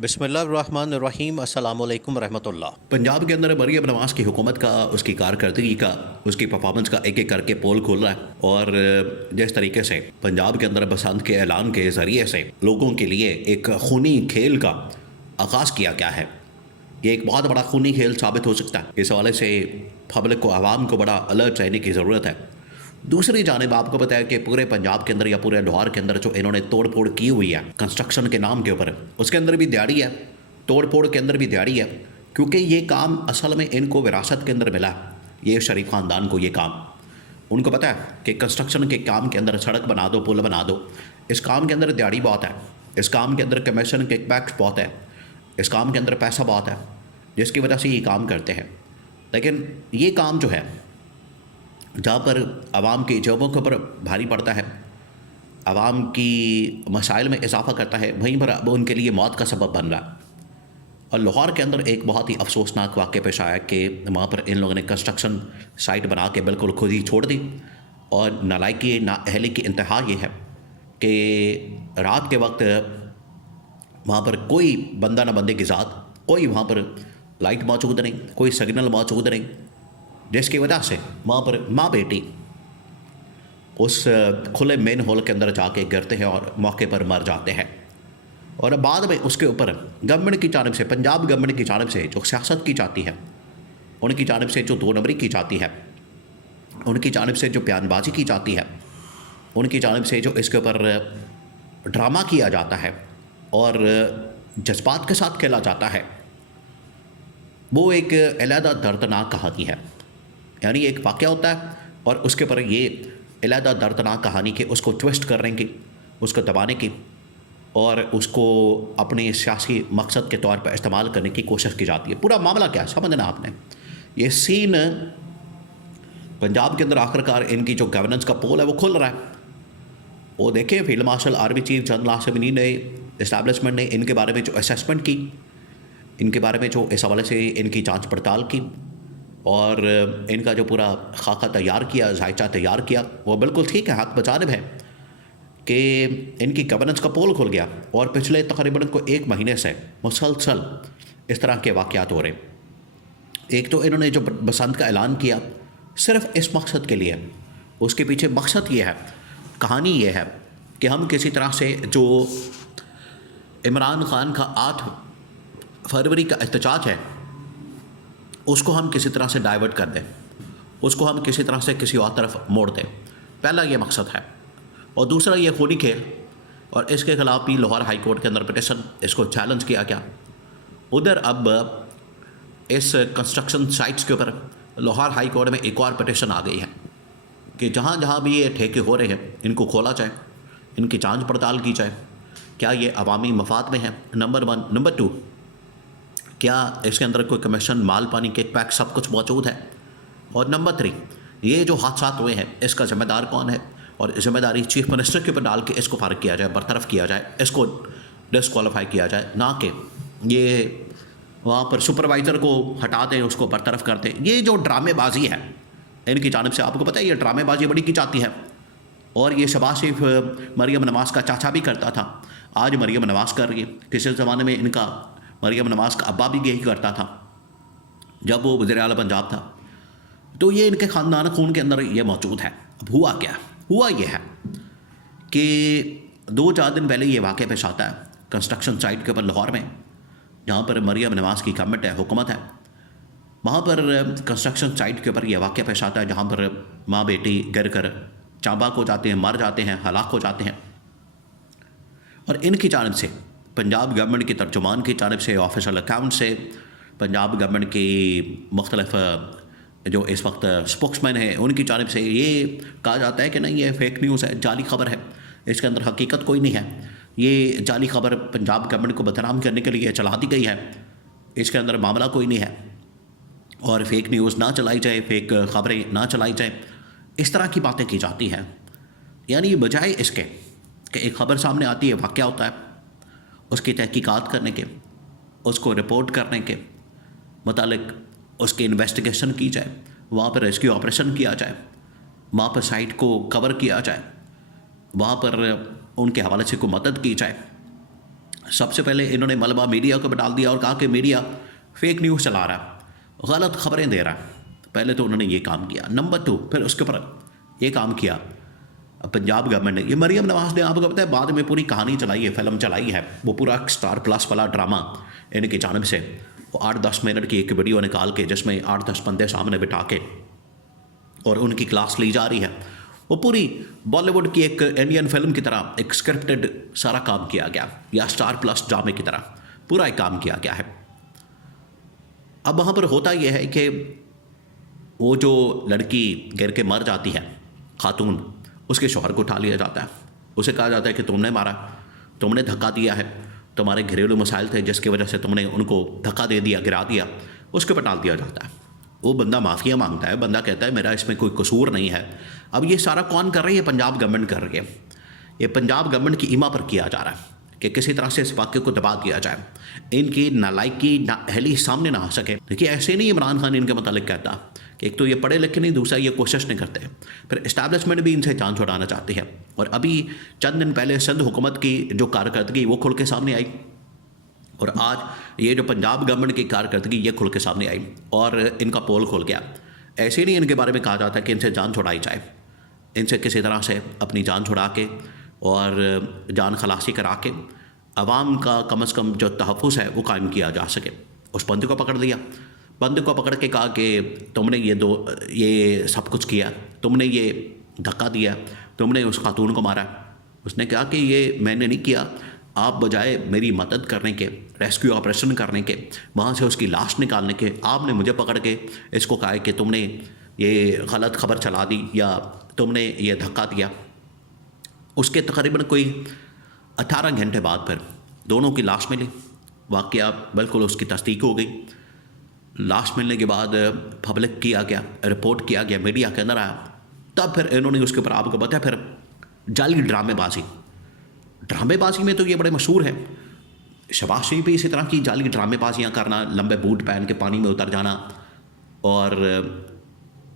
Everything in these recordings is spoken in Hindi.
बिस्मिल्लाहिर्रहमानिर्रहीम अस्सलामुअलैकुम रहमतुल्लाह। पंजाब के अंदर मरीम नवाज़ की हुकूमत का, उसकी कारकर्दगी का, उसकी परफॉर्मेंस का एक एक करके पोल खुल रहा है। और जिस तरीके से पंजाब के अंदर बसंत के ऐलान के ज़रिए से लोगों के लिए एक खूनी खेल का आगाज़ किया गया है, ये एक बहुत बड़ा खूनी खेल साबित हो सकता है। इस हवाले से पब्लिक को, आवाम को बड़ा अलर्ट रहने की ज़रूरत है। दूसरी जानिब आपको पता है कि पूरे पंजाब के अंदर या पूरे लाहौर के अंदर जो इन्होंने तोड़ फोड़ की हुई है कंस्ट्रक्शन के नाम के ऊपर, उसके अंदर भी दिहाड़ी है, तोड़ फोड़ के अंदर भी दिहाड़ी है। क्योंकि ये काम असल में इनको विरासत के अंदर मिला है, ये शरीफ ख़ानदान को ये काम। उनको पता है कि कंस्ट्रक्शन के काम के अंदर सड़क बना दो, पुल बना दो, इस काम के अंदर दिहाड़ी बहुत है, इस काम के अंदर कमीशन किकबैक्स बहुत है, इस काम के अंदर पैसा बहुत है, जिसकी वजह से ये काम करते हैं। लेकिन ये काम जो है, जहाँ पर आवाम की जेबों के ऊपर भारी पड़ता है, आवाम की मसाइल में इजाफा करता है, वहीं पर अब उनके लिए मौत का सबब बन रहा है। और लाहौर के अंदर एक बहुत ही अफसोसनाक वाक़या पेश आया कि वहाँ पर इन लोगों ने कंस्ट्रक्शन साइट बना के बिल्कुल खुद ही छोड़ दी। और नालायकी, नाअहली की इंतहा ये है कि रात के वक्त वहाँ पर कोई बंदा न बंदे की ज़ात, कोई वहाँ पर लाइट मौजूद नहीं, कोई सिग्नल मौजूद नहीं, जिसकी वजह से वहाँ पर माँ बेटी उस खुले मेन हॉल के अंदर जाके गिरते हैं और मौके पर मर जाते हैं। और बाद में उसके ऊपर गवर्नमेंट की जानिब से, पंजाब गवर्नमेंट की जानिब से जो सियासत की जाती है, उनकी जानिब से जो दो नंबरी की जाती है, उनकी जानिब से जो बयानबाजी की जाती है, उनकी जानिब से जो इसके ऊपर ड्रामा किया जाता है और जज्बात के साथ खेला जाता है, वो एक अलहदा दर्दनाक कहानी है। यानी एक वाक़या होता है और उसके ऊपर ये अलहदा दर्दनाक कहानी के उसको ट्विस्ट करने की, उसको दबाने की और उसको अपने सियासी मकसद के तौर पर इस्तेमाल करने की कोशिश की जाती है। पूरा मामला क्या है समझना आपने। ये सीन पंजाब के अंदर आखिरकार इनकी जो गवर्नेंस का पोल है वो खुल रहा है। वो देखें, field marshal army chief general Asim Munir ने, इस्टेब्लिशमेंट ने इनके बारे में जो असेसमेंट की, इनके बारे में जो इस हवाले से इनकी जाँच पड़ताल की और इनका जो पूरा खाका तैयार किया, जायचा तैयार किया, वो बिल्कुल ठीक है, हक बजानिब है कि इनकी गवर्नेंस का पोल खुल गया। और पिछले तकरीबन को एक महीने से मुसलसल इस तरह के वाक़यात हो रहे। एक तो इन्होंने जो बसंत का ऐलान किया सिर्फ इस मकसद के लिए, उसके पीछे मकसद ये है, कहानी ये है कि हम किसी तरह से जो इमरान ख़ान का 8 फरवरी का एहतजाज है उसको हम किसी तरह से डाइवर्ट कर दें, उसको हम किसी तरह से किसी और तरफ मोड़ दें। पहला ये मकसद है। और दूसरा ये खूनी खेल, और इसके ख़िलाफ़ भी लाहौर हाई कोर्ट के अंदर पिटिशन, इसको चैलेंज किया गया। उधर अब इस कंस्ट्रक्शन साइट्स के ऊपर लाहौर हाई कोर्ट में एक और पिटिशन आ गई है कि जहाँ जहाँ भी ये ठेके हो रहे हैं इनको खोला जाए, इनकी जाँच पड़ताल की जाए, क्या ये अवामी मफाद में है, नंबर 1। नंबर 2, क्या इसके अंदर कोई कमीशन, माल पानी, किकबैक सब कुछ मौजूद है। और नंबर 3, ये जो हादसा हुए हैं इसका ज़िम्मेदार कौन है, और ज़िम्मेदारी चीफ मिनिस्टर के ऊपर डाल के इसको फ़ारिग किया जाए, बरतरफ़ किया जाए, इसको डिसक्वालीफाई किया जाए, ना कि ये वहाँ पर सुपरवाइज़र को हटा दें, उसको बरतरफ़ कर दें। ये जो ड्रामेबाजी है इनकी जानिब से, आपको पता है ये ड्रामेबाजी बड़ी की जाती है। और ये शहबाज शरीफ मरीम नवाज़ का चाचा भी करता था, आज मरीम नवाज़ कर रही है। किसी ज़माने में इनका मरीम नवाज़ का अब्बा भी यही करता था जब वो वज़ीर आला पंजाब था। तो ये इनके ख़ानदान खून के अंदर ये मौजूद है। अब हुआ क्या? हुआ ये है कि 2-4 दिन पहले ये वाक़या पेश आता है कंस्ट्रक्शन साइट के ऊपर लाहौर में, जहाँ पर मरीम नवाज़ की गवर्नमेंट है, हुकूमत है। वहाँ पर कंस्ट्रक्शन साइट के ऊपर यह वाक़या पेश आता है जहाँ पर माँ बेटी गिर कर चाबाक हो जाते हैं, मर जाते हैं, हलाक हो जाते हैं। और इनकी जानिब से, पंजाब गवर्नमेंट की तर्जुमान की जानिब से, ऑफिशियल अकाउंट से, पंजाब गवर्नमेंट की मुख्तलिफ जो इस वक्त स्पोक्समैन है उनकी जानिब से ये कहा जाता है कि नहीं, ये फेक न्यूज़ है, जाली खबर है, इसके अंदर हकीकत कोई नहीं है, ये जाली खबर पंजाब गवर्नमेंट को बदनाम करने के लिए चला दी गई है, इसके अंदर मामला कोई नहीं है, और फेक न्यूज़ ना चलाई जाए, फेक खबरें ना चलाई जाए, इस तरह की बातें की जाती हैं। यानी बजाय इसके कि एक ख़बर सामने आती है, वाक़या होता है, उसकी तहकीकात करने के, उसको रिपोर्ट करने के मुतालिक उसकी इन्वेस्टिगेशन की जाए, वहाँ पर रेस्क्यू ऑपरेशन किया जाए, वहाँ पर साइट को कवर किया जाए, वहाँ पर उनके हवाले से कोई मदद की जाए, सबसे पहले इन्होंने मलबा मीडिया को डाल दिया और कहा कि मीडिया फेक न्यूज़ चला रहा है, गलत खबरें दे रहा है। पहले तो उन्होंने ये काम किया। नंबर 2, फिर उसके ऊपर ये काम किया पंजाब गवर्नमेंट ने, ये मरियम नवाज़ ने, आपको पता है बाद में पूरी कहानी चलाई है, फिल्म चलाई है, वो पूरा स्टार प्लस वाला ड्रामा इनकी जानब से, वो 8-10 मिनट की एक वीडियो निकाल के जिसमें 8-10 बंदे सामने बिठा के और उनकी क्लास ली जा रही है। वो पूरी बॉलीवुड की एक इंडियन फिल्म की तरह एक स्क्रिप्टेड सारा काम किया गया, या स्टार प्लस ड्रामे की तरह पूरा एक काम किया गया है। अब वहाँ पर होता यह है कि वो जो लड़की गिर के मर जाती है, खातून, उसके शौहर को उठा लिया जाता है, उसे कहा जाता है कि तुमने मारा, तुमने धक्का दिया है, तुम्हारे घरेलू मसाइल थे जिसकी वजह से तुमने उनको धक्का दे दिया, गिरा दिया, उसके पर डाल दिया जाता है। वो बंदा माफ़िया मांगता है, बंदा कहता है मेरा इसमें कोई कसूर नहीं है। अब ये सारा कौन कर रही है? पंजाब गवर्नमेंट कर रही है। ये पंजाब गवर्नमेंट की इमा पर किया जा रहा है कि किसी तरह से इस वाक़े को दबा दिया जाए, इनकी नालायकी नाअहली सामने ना आ सके। देखिए ऐसे नहीं इमरान खान इनके मतलब कहता कि एक तो ये पढ़े लिखे नहीं, दूसरा ये कोशिश नहीं करते, फिर इस्टेब्लिशमेंट भी इनसे जान छुड़ाना चाहती है। और अभी चंद दिन पहले सिंध हुकूमत की जो कारकर्दगी वो खुल के सामने आई, और आज ये जो पंजाब गवर्नमेंट की कारकर्दगी ये खुल के सामने आई और इनका पोल खुल गया। ऐसे नहीं इनके बारे में कहा जाता कि इनसे जान छुड़ाई जाए, इनसे किसी तरह से अपनी जान छुड़ा के और जान खलासी करा के अवाम का कम से कम जो तहफ़्फ़ुज़ है वो कायम किया जा सके। उस बंदे को पकड़ लिया, बंदे को पकड़ के कहा कि तुमने ये सब कुछ किया, तुमने ये धक्का दिया, तुमने उस खातून को मारा। उसने कहा कि ये मैंने नहीं किया, आप बजाय मेरी मदद करने के, रेस्क्यू ऑपरेशन करने के, वहाँ से उसकी लाश निकालने के, आपने मुझे पकड़ के इसको कहा कि तुमने ये गलत खबर चला दी या तुमने ये धक्का दिया। उसके तकरीबन कोई 18 घंटे बाद फिर दोनों की लाश मिली। वाक़या बिल्कुल उसकी तस्दीक हो गई। लाश मिलने के बाद पब्लिक किया गया, रिपोर्ट किया गया, मीडिया के अंदर आया, तब फिर इन्होंने उसके ऊपर आपको बताया फिर जाली ड्रामेबाजी में तो ये बड़े मशहूर है। शहबाज शरीफ भी इसी तरह की जाली ड्रामेबाजियाँ करना, लंबे बूट पहन के पानी में उतर जाना और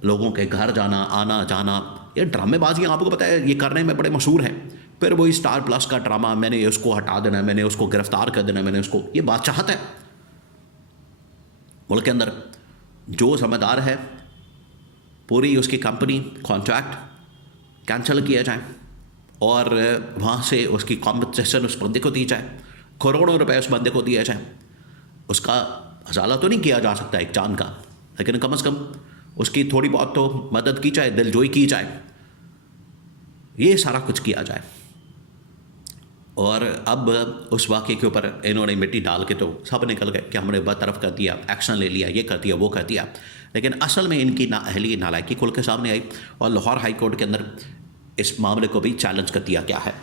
लोगों के घर जाना, आना जाना, ये ड्रामेबाजियाँ आपको पता है ये करने में बड़े मशहूर हैं। फिर वही स्टार प्लस का ड्रामा, मैंने उसको हटा देना, मैंने उसको गिरफ्तार कर देना, मैंने उसको, ये बादशाहत है मुल्क के अंदर। जो समझदार है पूरी उसकी कंपनी कॉन्ट्रैक्ट कैंसिल किया जाए और वहाँ से उसकी कॉम्पनसेशन उस बंदे को दी जाए, करोड़ों रुपए उस बंदे को दिया जाए। उसका हज़ाला तो नहीं किया जा सकता एक जान का, लेकिन कम से कम उसकी थोड़ी बहुत तो मदद की जाए, दिलजोई की जाए, ये सारा कुछ किया जाए। और अब उस वाक़े के ऊपर इन्होंने मिट्टी डाल के तो सब निकल गए कि हमने बरतरफ कर दिया, एक्शन ले लिया, ये कर दिया, वो कर दिया। लेकिन असल में इनकी नाअहली, नालायकी खुल के सामने आई और लाहौर हाई कोर्ट के अंदर इस मामले को भी चैलेंज कर दिया गया है।